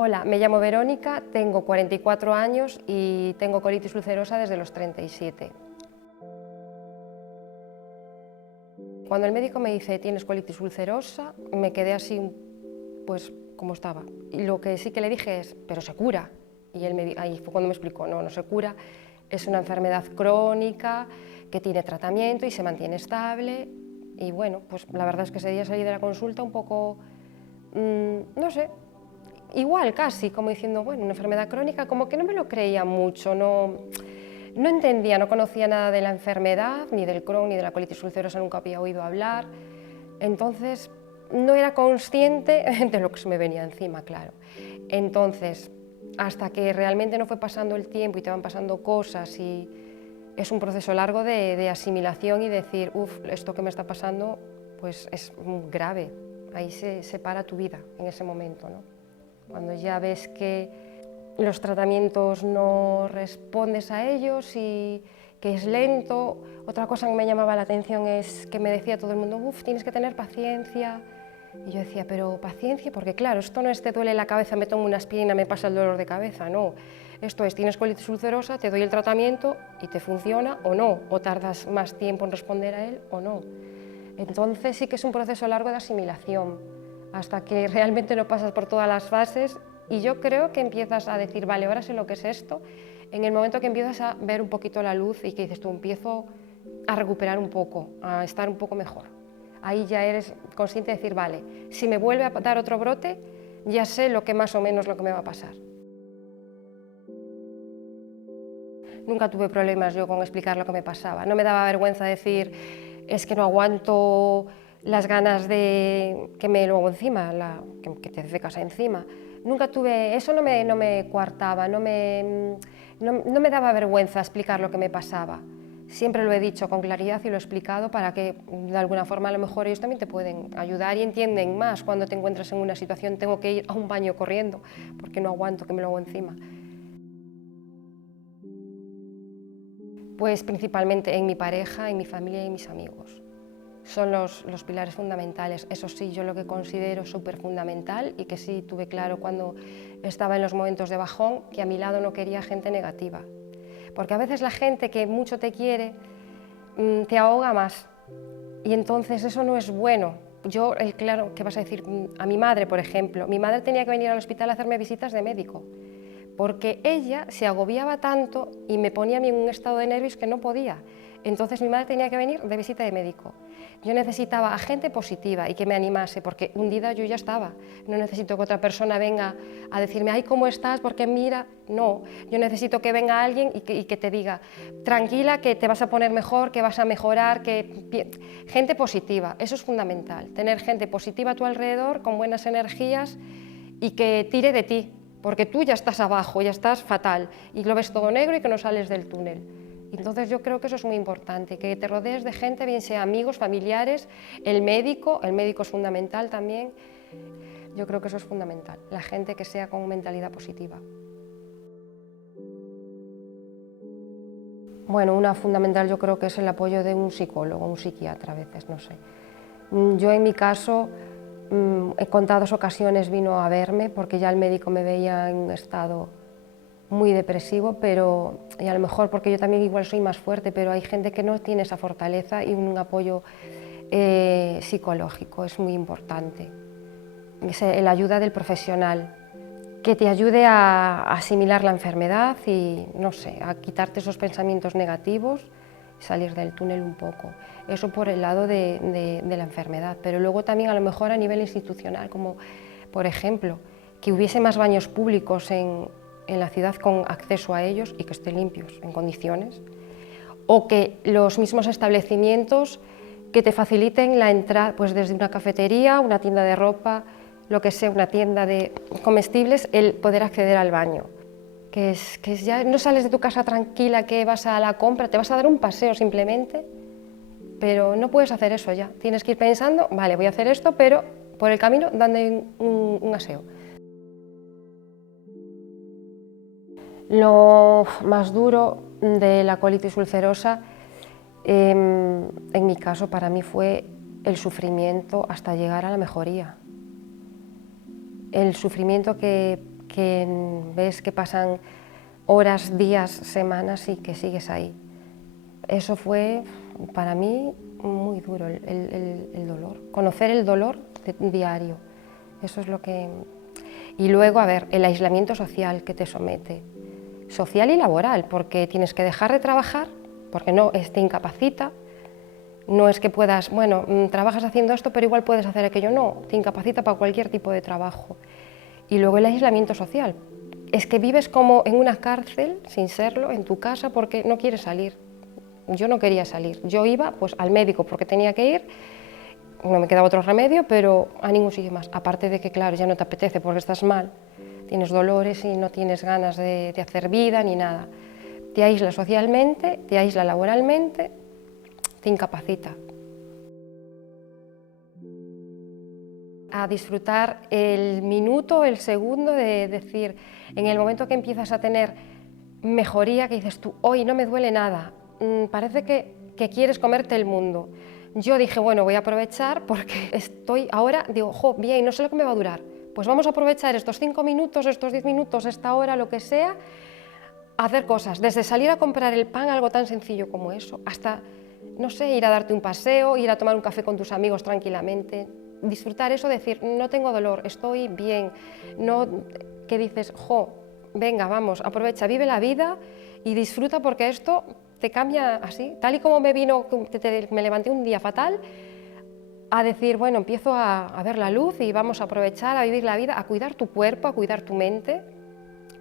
Hola, me llamo Verónica, tengo 44 años y tengo colitis ulcerosa desde los 37. Cuando el médico me dice tienes colitis ulcerosa, me quedé así, pues como estaba. Y lo que sí que le dije es, pero se cura. Y ahí fue cuando me explicó, no, no se cura, es una enfermedad crónica que tiene tratamiento y se mantiene estable. Y bueno, pues la verdad es que ese día salí de la consulta un poco, no sé, igual casi, como diciendo, bueno, una enfermedad crónica, como que no me lo creía mucho, no entendía, no conocía nada de la enfermedad, ni del Crohn, ni de la colitis ulcerosa, nunca había oído hablar, entonces no era consciente de lo que se me venía encima, claro. Entonces, hasta que realmente no fue pasando el tiempo y te van pasando cosas y es un proceso largo de asimilación y decir, uff, esto que me está pasando pues es grave, ahí se para tu vida en ese momento, ¿no? Cuando ya ves que los tratamientos no respondes a ellos y que es lento. Otra cosa que me llamaba la atención es que me decía todo el mundo, uff, tienes que tener paciencia. Y yo decía, pero paciencia, porque claro, esto no es te duele la cabeza, me tomo una aspirina, me pasa el dolor de cabeza, no. Esto es, tienes colitis ulcerosa, te doy el tratamiento y te funciona o no, o tardas más tiempo en responder a él o no. Entonces sí que es un proceso largo de asimilación, hasta que realmente no pasas por todas las fases y yo creo que empiezas a decir, vale, ahora sé lo que es esto, en el momento que empiezas a ver un poquito la luz y que dices tú, empiezo a recuperar un poco, a estar un poco mejor. Ahí ya eres consciente de decir, vale, si me vuelve a dar otro brote, ya sé lo que más o menos lo que me va a pasar. Nunca tuve problemas yo con explicar lo que me pasaba, no me daba vergüenza decir, es que no aguanto las ganas de que me lo hago encima, que te hace casa encima. Nunca tuve, eso no me coartaba, no me daba vergüenza explicar lo que me pasaba. Siempre lo he dicho con claridad y lo he explicado para que de alguna forma a lo mejor ellos también te pueden ayudar y entienden más cuando te encuentras en una situación, tengo que ir a un baño corriendo porque no aguanto que me lo hago encima. Pues principalmente en mi pareja, en mi familia y en mis amigos. Son los pilares fundamentales. Eso sí, yo lo que considero súper fundamental y que sí tuve claro cuando estaba en los momentos de bajón, que a mi lado no quería gente negativa. Porque a veces la gente que mucho te quiere te ahoga más y entonces eso no es bueno. Yo, claro, ¿qué vas a decir? A mi madre, por ejemplo, mi madre tenía que venir al hospital a hacerme visitas de médico porque ella se agobiaba tanto y me ponía a mí en un estado de nervios que no podía. Entonces mi madre tenía que venir de visita de médico. Yo necesitaba a gente positiva y que me animase, porque hundida yo ya estaba. No necesito que otra persona venga a decirme, ay, ¿cómo estás? Porque mira, no. Yo necesito que venga alguien y que te diga, tranquila, que te vas a poner mejor, que vas a mejorar, gente positiva. Eso es fundamental, tener gente positiva a tu alrededor, con buenas energías y que tire de ti, porque tú ya estás abajo, ya estás fatal y lo ves todo negro y que no sales del túnel. Entonces yo creo que eso es muy importante, que te rodees de gente, bien sea amigos, familiares, el médico es fundamental también. Yo creo que eso es fundamental, la gente que sea con mentalidad positiva. Bueno, una fundamental yo creo que es el apoyo de un psicólogo, un psiquiatra a veces, no sé. Yo en mi caso, en contadas ocasiones vino a verme porque ya el médico me veía en un estado muy depresivo, y a lo mejor porque yo también igual soy más fuerte, pero hay gente que no tiene esa fortaleza y un apoyo psicológico es muy importante. Es la ayuda del profesional, que te ayude a asimilar la enfermedad y, no sé, a quitarte esos pensamientos negativos y salir del túnel un poco. Eso por el lado de la enfermedad, pero luego también a lo mejor a nivel institucional, como por ejemplo, que hubiese más baños públicos en la ciudad con acceso a ellos y que estén limpios, en condiciones, o que los mismos establecimientos que te faciliten la entrada, pues desde una cafetería, una tienda de ropa, lo que sea, una tienda de comestibles, el poder acceder al baño. Que ya no sales de tu casa tranquila, que vas a la compra, te vas a dar un paseo simplemente, pero no puedes hacer eso ya. Tienes que ir pensando, vale, voy a hacer esto, pero por el camino dando un aseo. Lo más duro de la colitis ulcerosa, en mi caso, para mí fue el sufrimiento hasta llegar a la mejoría. El sufrimiento que que ves que pasan horas, días, semanas y que sigues ahí. Eso fue para mí muy duro, el dolor. Conocer el dolor diario, eso es lo que... Y luego, a ver, el aislamiento social que te somete, social y laboral, porque tienes que dejar de trabajar, porque no, te incapacita. No es que puedas, bueno, trabajas haciendo esto, pero igual puedes hacer aquello. No, te incapacita para cualquier tipo de trabajo. Y luego el aislamiento social. Es que vives como en una cárcel, sin serlo, en tu casa, porque no quieres salir. Yo no quería salir. Yo iba pues al médico porque tenía que ir, no me quedaba otro remedio, pero a ningún sitio más. Aparte de que, claro, ya no te apetece porque estás mal, tienes dolores y no tienes ganas de hacer vida ni nada. Te aísla socialmente, te aísla laboralmente, te incapacita. A disfrutar el minuto, el segundo de decir, en el momento que empiezas a tener mejoría, que dices tú, hoy no me duele nada, parece que quieres comerte el mundo. Yo dije, bueno, voy a aprovechar porque estoy ahora, digo, jo, bien, no sé lo que me va a durar, pues vamos a aprovechar estos 5 minutos, estos 10 minutos, esta hora, lo que sea, a hacer cosas, desde salir a comprar el pan, algo tan sencillo como eso, hasta, no sé, ir a darte un paseo, ir a tomar un café con tus amigos tranquilamente, disfrutar eso, decir, no tengo dolor, estoy bien, no, que dices, jo, venga, vamos, aprovecha, vive la vida y disfruta porque esto te cambia así, tal y como me vino, me levanté un día fatal, a decir, bueno, empiezo a ver la luz y vamos a aprovechar, a vivir la vida, a cuidar tu cuerpo, a cuidar tu mente,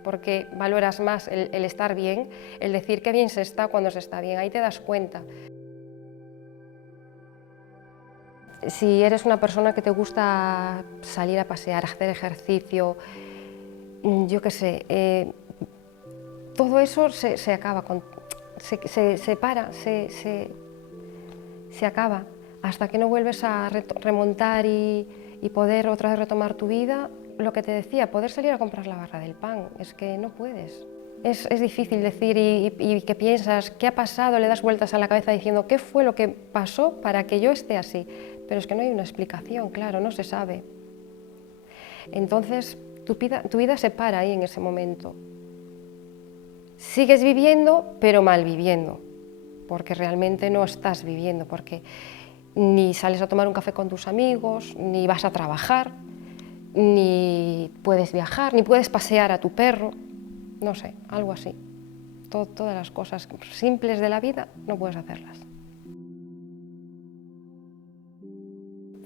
porque valoras más el estar bien, el decir qué bien se está cuando se está bien, ahí te das cuenta. Si eres una persona que te gusta salir a pasear, hacer ejercicio, yo qué sé, todo eso se acaba, se para, se acaba. Hasta que no vuelves a remontar y poder otra vez retomar tu vida, lo que te decía, poder salir a comprar la barra del pan, es que no puedes. Es difícil decir y que piensas, ¿qué ha pasado? Le das vueltas a la cabeza diciendo, ¿qué fue lo que pasó para que yo esté así? Pero es que no hay una explicación, claro, no se sabe. Entonces, tu vida se para ahí en ese momento. Sigues viviendo, pero mal viviendo, porque realmente no estás viviendo, porque ni sales a tomar un café con tus amigos, ni vas a trabajar, ni puedes viajar, ni puedes pasear a tu perro, no sé, algo así. Todas las cosas simples de la vida no puedes hacerlas.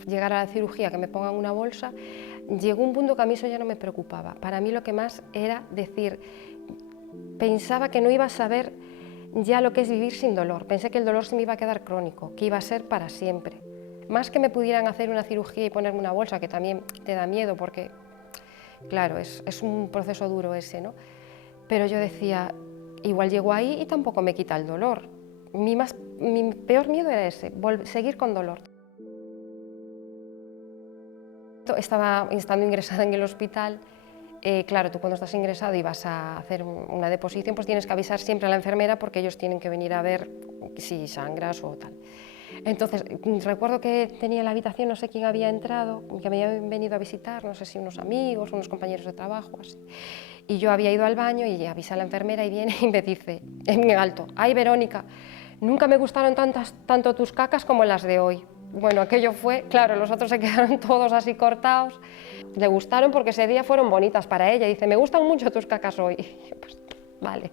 Llegar a la cirugía, que me pongan una bolsa, llegó un punto que a mí eso ya no me preocupaba. Para mí lo que más era decir, pensaba que no iba a saber ya lo que es vivir sin dolor. Pensé que el dolor se me iba a quedar crónico, que iba a ser para siempre. Más que me pudieran hacer una cirugía y ponerme una bolsa, que también te da miedo porque, claro, es un proceso duro ese, ¿no? Pero yo decía, igual llego ahí y tampoco me quita el dolor. Mi peor miedo era ese, seguir con dolor. Estaba estando ingresada en el hospital. Claro, tú cuando estás ingresado y vas a hacer una deposición, pues tienes que avisar siempre a la enfermera porque ellos tienen que venir a ver si sangras o tal. Entonces, recuerdo que tenía en la habitación, no sé quién había entrado, que me habían venido a visitar, no sé si unos amigos, unos compañeros de trabajo, así. Y yo había ido al baño y avisé a la enfermera y viene y me dice, en alto, ay Verónica, nunca me gustaron tanto tus cacas como las de hoy. Bueno, aquello fue, claro, los otros se quedaron todos así cortados. Le gustaron porque ese día fueron bonitas para ella. Dice, me gustan mucho tus cacas hoy. Y yo, pues, vale.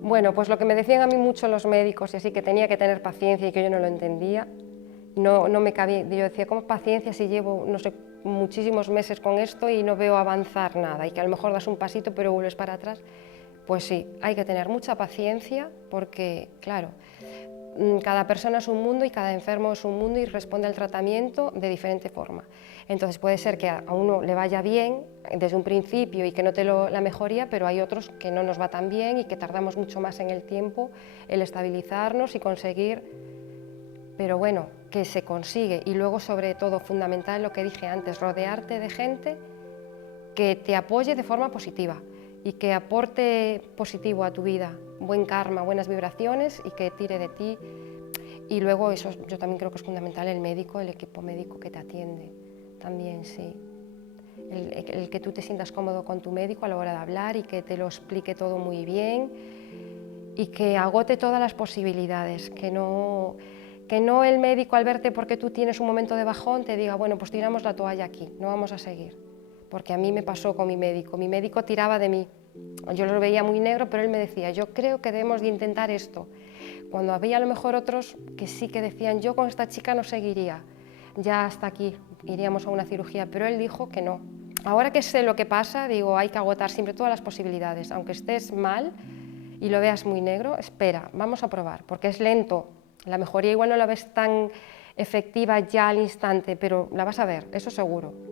Bueno, pues lo que me decían a mí mucho los médicos y así, que tenía que tener paciencia y que yo no lo entendía, no me cabía. Yo decía, ¿cómo paciencia si llevo, no sé, muchísimos meses con esto y no veo avanzar nada? Y que a lo mejor das un pasito pero vuelves para atrás. Pues sí, hay que tener mucha paciencia porque, claro, cada persona es un mundo y cada enfermo es un mundo y responde al tratamiento de diferente forma. Entonces puede ser que a uno le vaya bien desde un principio y que note la mejoría, pero hay otros que no nos va tan bien y que tardamos mucho más en el tiempo el estabilizarnos y conseguir, pero bueno, que se consigue. Y luego, sobre todo, fundamental lo que dije antes, rodearte de gente que te apoye de forma positiva y que aporte positivo a tu vida, buen karma, buenas vibraciones y que tire de ti. Y luego eso yo también creo que es fundamental, el médico, el equipo médico que te atiende, también sí. el que tú te sientas cómodo con tu médico a la hora de hablar y que te lo explique todo muy bien y que agote todas las posibilidades, que no el médico al verte porque tú tienes un momento de bajón te diga, bueno, pues tiramos la toalla aquí, no vamos a seguir. Porque a mí me pasó con mi médico tiraba de mí. Yo lo veía muy negro, pero él me decía, yo creo que debemos de intentar esto. Cuando había a lo mejor otros que sí que decían, yo con esta chica no seguiría, ya hasta aquí, iríamos a una cirugía, pero él dijo que no. Ahora que sé lo que pasa, digo, hay que agotar siempre todas las posibilidades, aunque estés mal y lo veas muy negro, espera, vamos a probar, porque es lento, la mejoría igual no la ves tan efectiva ya al instante, pero la vas a ver, eso seguro.